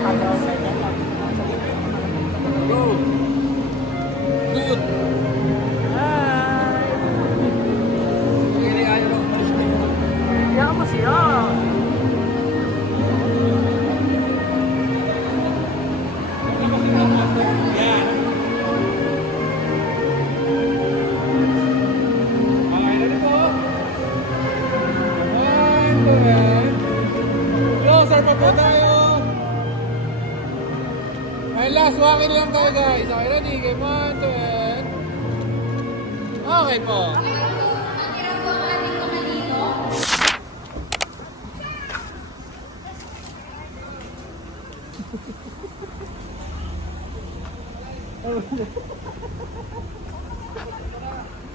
naka-ground na dyan. Bro! Dude! Hi! Hindi ayaw lang umalis kayo. Kaya mo siya. Yan! Okay, ready po? One, two, and... Closer pa po tayo! Ay, last walking lang tayo guys. Okay, ready? Game one, two, and... Okay po.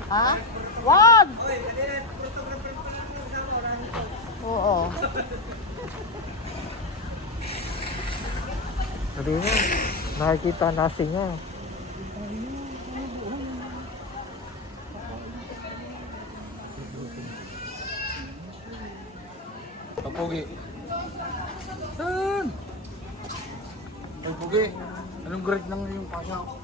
Ha? Wag! Oo. Sabi mo, nakikita nasin niya. Pugi. Saan? Ay, Pugi. Anong grade ng yung pasya ko?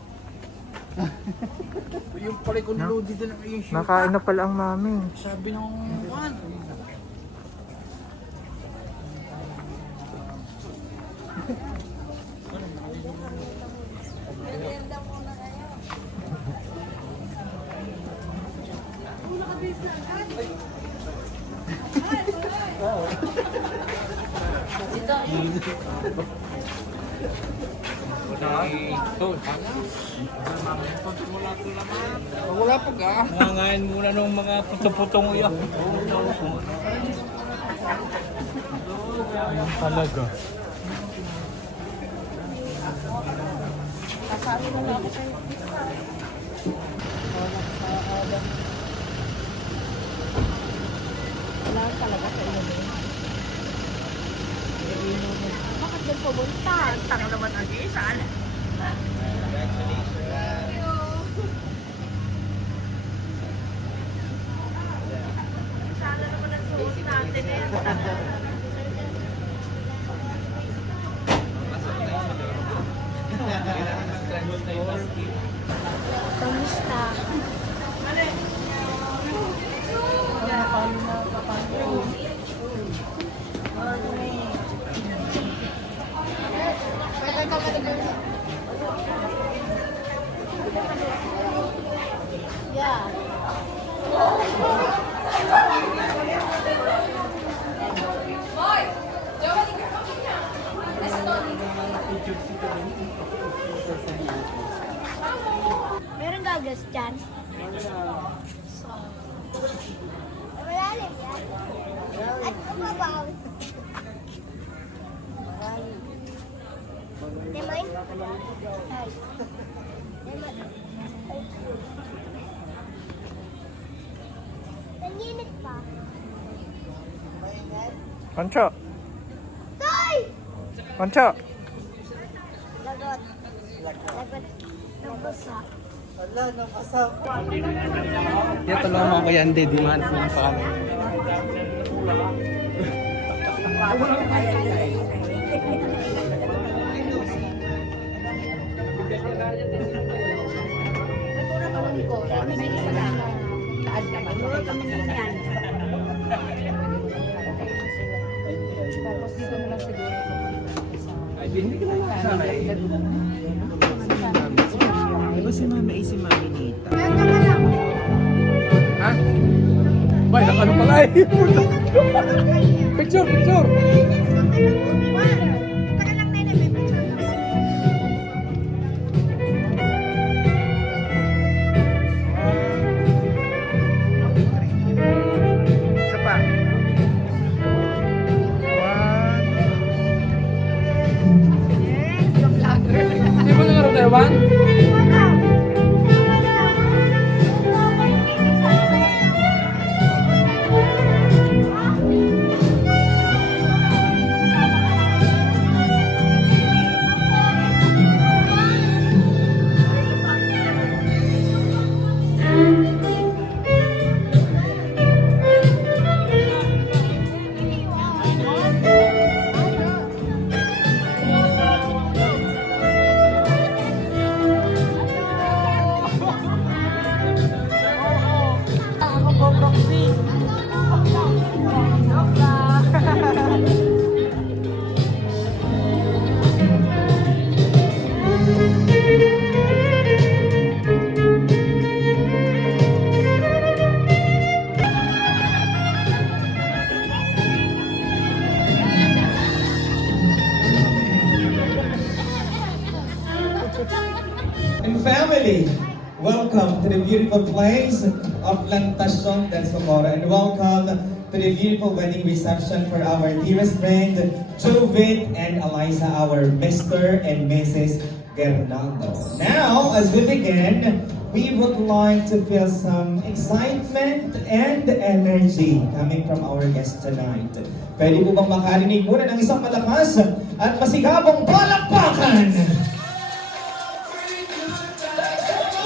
Yung pala kung loaded din ang yung shoot. Nakain na pala ang mami. Sabi ng one. Wala pa ka. Nangangain muna ng mga puto-putong iyan. Ayan talaga. Wala talaga sa iyo. Bakit doon pumunta? Tanga naman ang isan. Sana naman ang suot natin eh. Kamusta? Yeah. Meron gagas dyan? So, malalim yan. At umabaw. Demoy? Ay. Demoy. Nanginit pa. Pancho! Tay! Pancho! Lagot. Lagot. Nabasa. Kaya tulungan mo ako yan, di man po pa kami. Di ba si Mama si Mami Nita? Ha? Bay, nakano pala eh. Picture, picture. Isa pa. Di ba nangaro tayo, Van? family, welcome to the beautiful place of Plantacion del Socorro, and welcome to the beautiful wedding reception for our dearest friend, Jovin and Eliza, our Mr. and Mrs. Gernaldo. Now, as we begin, we would like to feel some excitement and energy coming from our guest tonight. Pwede po bang makarinig muna ng isang malakas at masigabong palakpakan?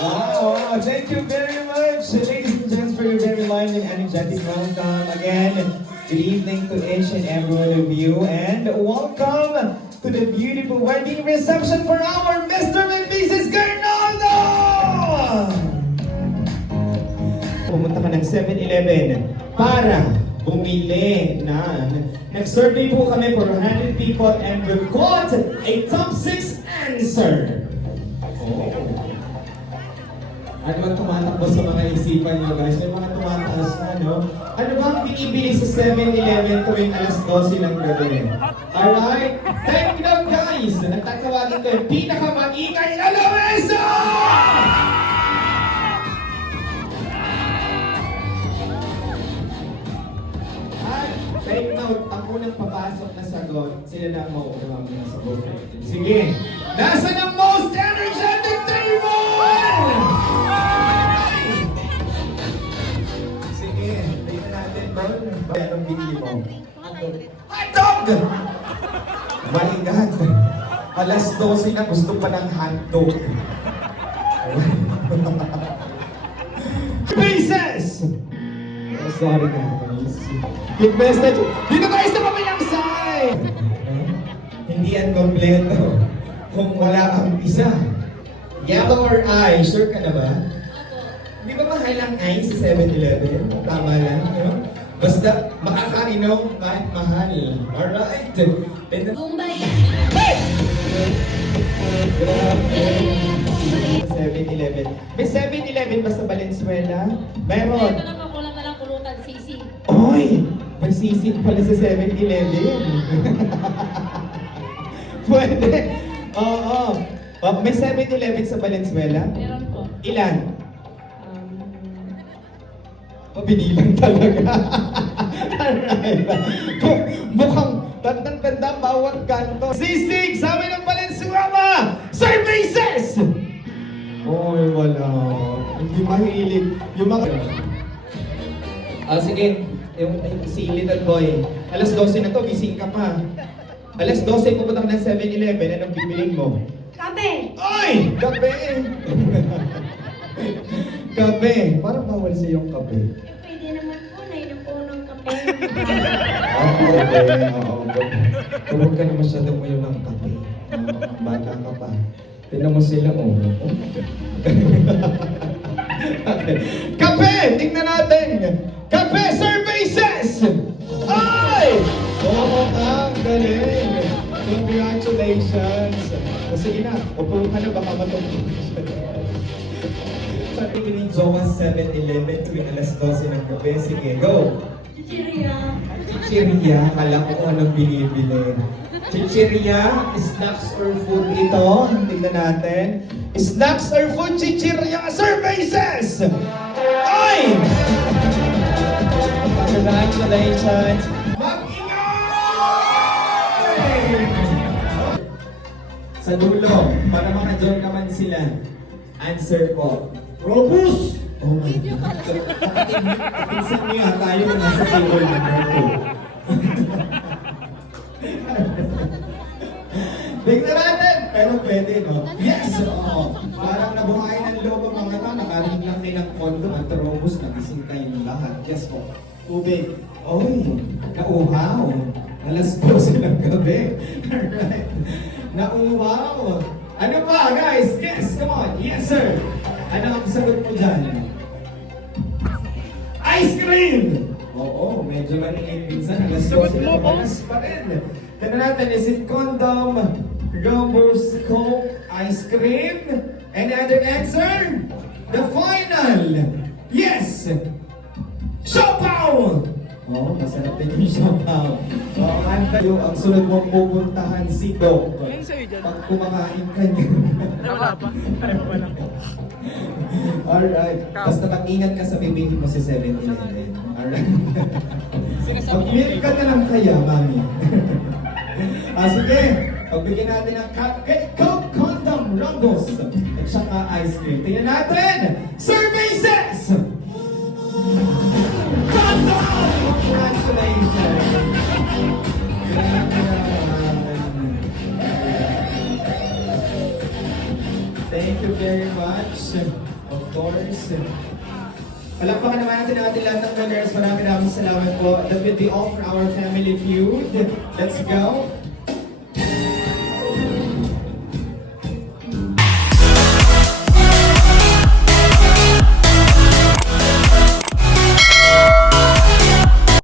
Wow, thank you very much, ladies and gents, for your very lively and energetic welcome. Again, good evening to each and every one of you, and welcome to the beautiful wedding reception for our Mr. and Mrs. Gernaldo! Pumunta ka ng 7-Eleven para bumili ng... Nag-survey po kami for 100 people and we've got a top 6 answer. Oh. Ano bang tumatakbo sa mga isipan nyo, guys? May mga tumataas na, no? Ano bang binibili sa 7-Eleven tuwing alas 12 ng gabi? Alright? Thank you, guys! Nagtatawagin ko yung pinakamaingay na lamesa! At, take note, ang unang papasok na sagot, sila na ang mauunawang mga sagot. Sige! Nasaan ang most energetic table? Sige, tingnan natin doon. Anong binili mo? Hotdog! My God! Alas 12 na gusto pa ng hotdog. Princess! Oh, sorry guys. Good message. Dito tayo sa pamayang side! Hindi yan kompleto. Kung wala kang isa. Yellow or ice? Sure ka na ba? Di ba mahal ang ice sa 7-Eleven? Tama lang, no? Basta makakainom kahit mahal. Alright. Bombay. 7-Eleven. May 7-Eleven ba sa Valenzuela? Meron. Ito naman, kulang na lang pulutan, sisi. Oy! May sisig pala sa 7-Eleven. Pwede. Oo. Oh, may 7-Eleven sa Valenzuela? Meron po. Ilan? Binilang talaga. Alright. Mukhang tandang-tanda bawat kanto. Sisig! Sa amin ng Valenzuela! Services! Oy, wala. Hindi mahilig. Yung mga... sige. Yung si little boy. Alas 12 na to, gising ka pa. Alas 12, pupunta ka ng 7-Eleven. Anong bibilin mo? Kape. Ay! Kape! Kape! Parang bawal sa yung kape. Pwede naman po, nainom po ng kape. Oo. Huwag ka na masyadong uminom ng kape. Bata ka pa. Tignan mo sila, Okay. Kape! Tingnan natin! Kape services! Ay! Oo, ang galing! Congratulations! O sige na, upo ka na, baka matulog. Sabi ko ni Jowa 7-Eleven tuwing alas 12 ng gabi. Sige, go! Chichiria. Chichiria, kala ko anong binibili. Chichiria, snacks or food ito. Tingnan natin. Snacks or food, chichiria services! Ay! Congratulations! Mag-ingay! Sa dulo, para maka-join naman sila. Answer ko. Robust! Oh my God. Kapinsan niya tayo na nasa table number 2. Tignan natin! Pero pwede, no? Yes! Oo. Parang nabuhay ng loob ang mga tao. Nakarinig lang kayo ng kondo at robust. Nagising kayong lahat. Yes po. Tubig. Oy! Nauhaw! Alas 12 ng gabi. Alright. Nauhaw! Ano pa, guys? Yes! Come on! Yes, sir! Ano ang sagot mo dyan? Ice cream! Oo, medyo maringin minsan. Alas 12 na panas pa rin. Tignan natin, is it condom, Robust Coke, ice cream? Any other answer? The final! Yes! Siopaw! Oo, masarap din yung siopaw. Oo, tayo, ang sunod mong pupuntahan si Doc. Pag kumakain ka niya. Wala pa. Alright. Basta mag-ingat ka sa bibili mo si 7-Eleven. Alright. Mag-milk ka na lang kaya, mami. Sige. Pagbigyan natin ng Coke Condom Rongos at saka ice cream. Tingnan natin! Services! Condom! Congratulations! Thank you very much. Of course. Palakpakan naman natin ang ating lahat ng winners. Maraming salamat po. That will be all for our family feud. Let's go.